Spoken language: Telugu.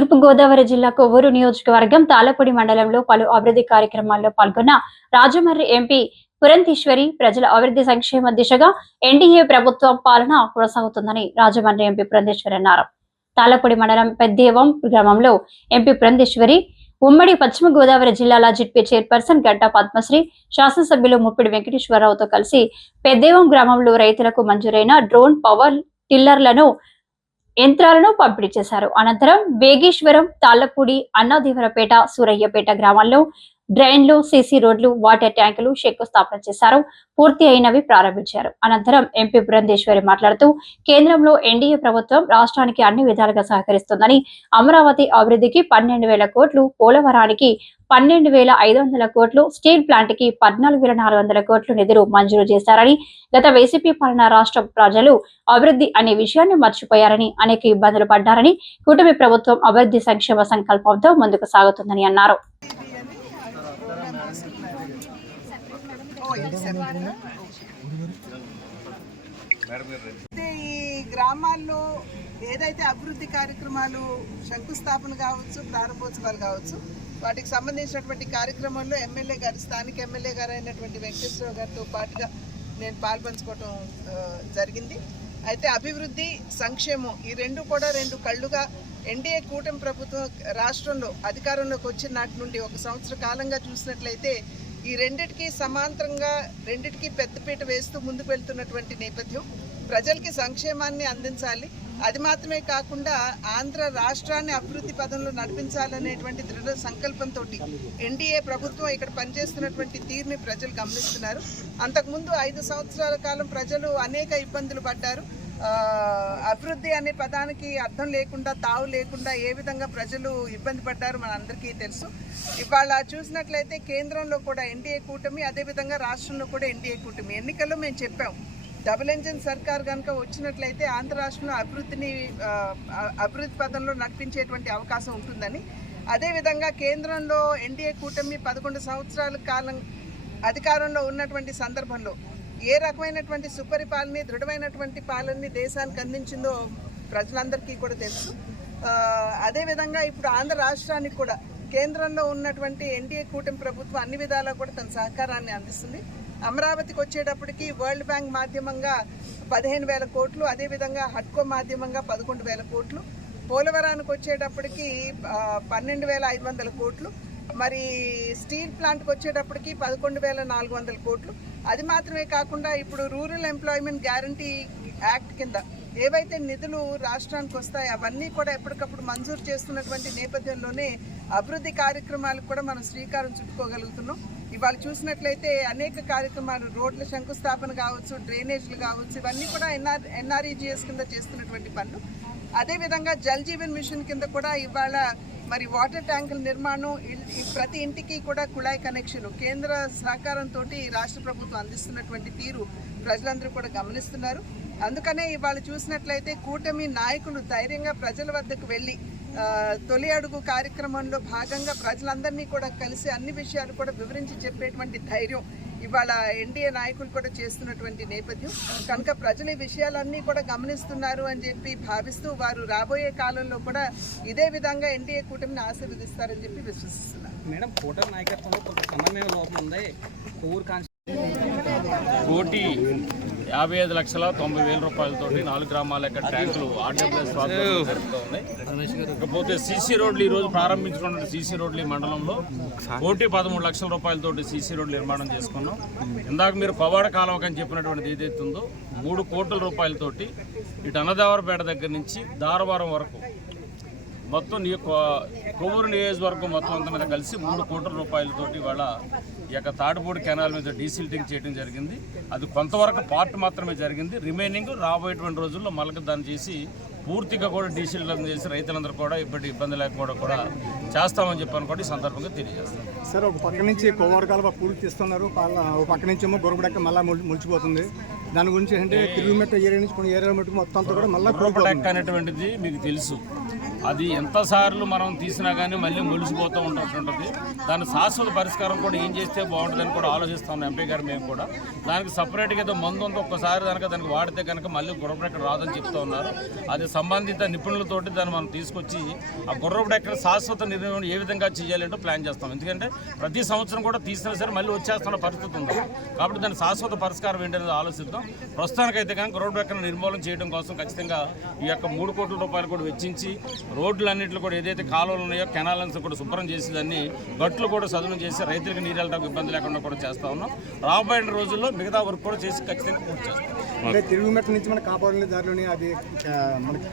తూర్పుగోదావరి జిల్లా కొవ్వూరు నియోజకవర్గం తాళపూడి మండలంలో పలు అభివృద్ధి కార్యక్రమాల్లో పాల్గొన్న రాజమర్రి ఎంపీ పురంధీశ్వరి ప్రజల అభివృద్ధి సంక్షేమ దిశగా ఎన్డీఏ ప్రభుత్వం పాలన కొనసాగుతుందని రాజమండ్రి ఎంపీ పురంధేశ్వరి అన్నారు. తాళపూడి మండలం పెద్దేవం గ్రామంలో ఎంపీ పురంధేశ్వరి ఉమ్మడి పశ్చిమ గోదావరి జిల్లాల జిడ్పీ చైర్పర్సన్ గడ్డ పద్మశ్రీ శాసనసభ్యులు ముప్పిడి వెంకటేశ్వరరావుతో కలిసి పెద్దేవం గ్రామంలో రైతులకు మంజూరైన డ్రోన్ పవర్ టిల్లర్లను యంత్రాలను పంపిణీ చేశారు. అనంతరం వేగేశ్వరం తాళ్ళపూడి అన్నాదేవరపేట సూరయ్యపేట గ్రామాల్లో డ్రైన్లు సీసీ రోడ్లు వాటర్ ట్యాంకులు శంకుస్థాపన చేశారు. పూర్తి అయినవి ప్రారంభించారు. అనంతరం ఎంపీ బృందేశ్వరి మాట్లాడుతూ కేంద్రంలో ఎన్డీఏ ప్రభుత్వం రాష్ట్రానికి అన్ని విధాలుగా సహకరిస్తుందని అమరావతి అభివృద్ధికి పన్నెండు వేల కోట్లు పోలవరానికి పన్నెండు వేల ఐదు వందల కోట్లు స్టీల్ ప్లాంట్కి పద్నాలుగు వేల నాలుగు వందల కోట్లు నిధులు మంజూరు చేశారని గత వైసీపీ పాలన రాష్ట్ర ప్రజలు అభివృద్ధి అనే విషయాన్ని మర్చిపోయారని అనేక ఇబ్బందులు పడ్డారని కూటమి ప్రభుత్వం అభివృద్ధి సంక్షేమ సంకల్పంతో ముందుకు సాగుతుందని అన్నారు. అయితే ఈ గ్రామాల్లో ఏదైతే అభివృద్ధి కార్యక్రమాలు శంకుస్థాపన కావచ్చు ప్రారంభోత్సవాలు కావచ్చు వాటికి సంబంధించినటువంటి కార్యక్రమంలో ఎమ్మెల్యే గారు స్థానిక ఎమ్మెల్యే గారు అయినటువంటి వెంకటేశ్వర గారితో పాటుగా నేను పాల్పంచుకోవటం జరిగింది. అయితే అభివృద్ధి సంక్షేమం ఈ రెండు కూడా రెండు కళ్ళుగా ఎన్డీఏ కూటమి ప్రభుత్వం రాష్ట్రంలో అధికారంలోకి వచ్చిన నాటి నుండి ఒక సంవత్సర కాలంగా చూసినట్లయితే ఈ రెండిటికి సమాంతరంగా రెండిటికి పెద్దపీట వేస్తూ ముందుకు వెళ్తున్నటువంటి నేపథ్యం ప్రజలకి సంక్షేమాన్ని అందించాలి. అది మాత్రమే కాకుండా ఆంధ్ర రాష్ట్రాన్ని అభివృద్ధి పదంలో నడిపించాలనేటువంటి దృఢ సంకల్పంతో ఎన్డీఏ ప్రభుత్వం ఇక్కడ పనిచేస్తున్నటువంటి తీరుని ప్రజలు గమనిస్తున్నారు. అంతకుముందు ఐదు సంవత్సరాల కాలం ప్రజలు అనేక ఇబ్బందులు పడ్డారు. అభివృద్ధి అనే పదానికి అర్థం లేకుండా తావు లేకుండా ఏ విధంగా ప్రజలు ఇబ్బంది పడ్డారు మన అందరికీ తెలుసు. ఇవాళ చూసినట్లయితే కేంద్రంలో కూడా ఎన్డీఏ కూటమి అదేవిధంగా రాష్ట్రంలో కూడా ఎన్డీఏ కూటమి. ఎన్నికల్లో మేము చెప్పాం డబుల్ ఇంజిన్ సర్కార్ కనుక వచ్చినట్లయితే ఆంధ్ర రాష్ట్రంలో అభివృద్ధిని అభివృద్ధి పదంలో నడిపించేటువంటి అవకాశం ఉంటుందని. అదేవిధంగా కేంద్రంలో ఎన్డీఏ కూటమి పదకొండు సంవత్సరాల కాలం అధికారంలో ఉన్నటువంటి సందర్భంలో ఏ రకమైనటువంటి సుపరిపాలన దృఢమైనటువంటి పాలనని దేశానికి అందించిందో ప్రజలందరికీ కూడా తెలుసు. అదేవిధంగా ఇప్పుడు ఆంధ్ర రాష్ట్రానికి కూడా కేంద్రంలో ఉన్నటువంటి ఎన్డీఏ కూటమి ప్రభుత్వం అన్ని విధాలా కూడా తన సహకారాన్ని అందిస్తుంది. అమరావతికి వచ్చేటప్పటికి వరల్డ్ బ్యాంక్ మాధ్యమంగా పదిహేను వేల కోట్లు అదేవిధంగా హడ్కో మాధ్యమంగా పదకొండు వేల కోట్లు పోలవరానికి వచ్చేటప్పటికి పన్నెండు వేల ఐదు వందల కోట్లు మరి స్టీల్ ప్లాంట్కి వచ్చేటప్పటికి పదకొండు వేల నాలుగు వందల కోట్లు. అది మాత్రమే కాకుండా ఇప్పుడు రూరల్ ఎంప్లాయ్మెంట్ గ్యారంటీ యాక్ట్ కింద ఏవైతే నిధులు రాష్ట్రానికి వస్తాయో అవన్నీ కూడా ఎప్పటికప్పుడు మంజూరు చేస్తున్నటువంటి నేపథ్యంలోనే అభివృద్ధి కార్యక్రమాలకు కూడా మనం శ్రీకారం చుట్టుకోగలుగుతున్నాం. ఇవాళ చూసినట్లయితే అనేక కార్యక్రమాలు రోడ్ల శంకుస్థాపన కావచ్చు డ్రైనేజీలు కావచ్చు ఇవన్నీ కూడా ఎన్ఆర్ ఎన్ఆర్ఈజిఎస్ కింద చేస్తున్నటువంటి పనులు. అదేవిధంగా జల్ జీవన్ మిషన్ కింద కూడా ఇవాళ మరి వాటర్ ట్యాంకుల నిర్మాణం ప్రతి ఇంటికి కూడా కుళాయి కనెక్షన్ కేంద్ర సహకారంతో రాష్ట్ర ప్రభుత్వం అందిస్తున్నటువంటి తీరు ప్రజలందరూ కూడా గమనిస్తున్నారు. అందుకనే ఇవాళ చూసినట్లయితే కూటమి నాయకులు ధైర్యంగా ప్రజల వద్దకు వెళ్ళి తొలి అడుగు కార్యక్రమంలో భాగంగా ప్రజలందరినీ కూడా కలిసి అన్ని విషయాలు కూడా వివరించి చెప్పేటువంటి ధైర్యం ఇవాళ ఎన్డీఏ నాయకులు కూడా చేస్తున్నటువంటి నేపథ్యం. కనుక ప్రజలు ఈ విషయాలన్నీ కూడా గమనిస్తున్నారు అని చెప్పి భావిస్తూ వారు రాబోయే కాలంలో కూడా ఇదే విధంగా ఎన్డీఏ కూటమిని ఆశీర్వదిస్తారని చెప్పి విశ్వసిస్తున్నారు. మేడం కూటమి నాయకత్వంలో కొంత సమన్వయ లోపం ఉంది. కోటి యాభై ఐదు లక్షల తొంభై వేల రూపాయలతోటి నాలుగు గ్రామాల యొక్క ట్యాంకులు ఆర్డబ్ల్యూఎస్ ఉన్నాయి. ఇకపోతే సీసీ రోడ్లు ఈ రోజు ప్రారంభించుకున్న సీసీ రోడ్లు ఈ మండలంలో కోటి పదమూడు లక్షల రూపాయలతోటి సీసీ రోడ్లు నిర్మాణం చేసుకున్నాం. ఇందాక మీరు పవాడ కాలువకు అని చెప్పినటువంటిది ఏదైతే ఉందో మూడు కోట్ల రూపాయలతోటి ఇటు అన్నదేవరపేట దగ్గర నుంచి దారవారం వరకు మొత్తం నీ కొవ్వూరు నియోజకవర్గం మొత్తం అంతా మీద కలిసి మూడు కోట్ల రూపాయలతోటి ఇవాళ ఈ యొక్క తాటిపూడి కెనాల్ మీద డీసిల్టింగ్ చేయడం జరిగింది. అది కొంతవరకు పార్ట్ మాత్రమే జరిగింది. రిమైనింగ్ రాబోయేటువంటి రోజుల్లో మళ్ళీ దాన్ని చేసి పూర్తిగా కూడా డీసిల్టింగ్ చేసి రైతులందరూ కూడా ఇప్పటి ఇబ్బంది లేకుండా కూడా చేస్తామని చెప్పని కూడా ఈ సందర్భంగా తెలియజేస్తాం సార్ ఒక పక్క నుంచి కోవర్ కాలువ పూర్తి తీస్తున్నారు ఒక పక్క నుంచి ఏమో గొరబడక్క మళ్ళీ ములిచిపోతుంది. దాని గురించి ఏంటంటే కిలోమీటర్ ఏరియా నుంచి కొన్ని ఏరియా మొత్తం అంతా కూడా మళ్ళీ అనేటువంటిది మీకు తెలుసు. అది ఎంతసార్లు మనం తీసినా కానీ మళ్ళీ మొలిసిపోతూ ఉంటుంది. దాని శాశ్వత పరిష్కారం కూడా ఏం చేస్తే బాగుంటుందని కూడా ఆలోచిస్తాం ఎంపీ గారు మేము కూడా. దానికి సపరేట్గా ఏదో మందు ఉందో ఒక్కసారి కనుక దానికి వాడితే కనుక మళ్ళీ గుర్రపుడెక్కడ రాదని చెప్తూ ఉన్నారు. అది సంబంధిత నిపుణులతోటి దాన్ని మనం తీసుకొచ్చి ఆ గుర్రపుడెక్కడ శాశ్వత నిర్ణయం ఏ విధంగా చేయాలంటే ప్లాన్ చేస్తాం. ఎందుకంటే ప్రతి సంవత్సరం కూడా తీసినా సరే మళ్ళీ వచ్చేస్తున్న పరిస్థితి ఉంది. కాబట్టి దాని శాశ్వత పరిష్కారం ఏంటనేది ఆలోచిద్దాం. ప్రస్తుతానికైతే కనుక గుర్రపుడెక్కడ నిర్మూలన చేయడం కోసం ఖచ్చితంగా ఈ యొక్క మూడు కోట్ల రూపాయలు కూడా వెచ్చించి రోడ్లన్నింటిలో కూడా ఏదైతే కాలువలు ఉన్నాయో కెనాలన్స్ కూడా శుభ్రం చేసి దాన్ని గట్లు కూడా సదును చేసి రైతులకు నీరు వెళ్ళడానికి ఇబ్బంది లేకుండా కూడా చేస్తా ఉన్నాం. రాబోయే రోజుల్లో మిగతా వర్క్ కూడా చేసి ఖచ్చితంగా పూర్తి చేస్తాం. తిరుగుమెట్ల నుంచి మన కాపాడని దారిలోనే అది మనకి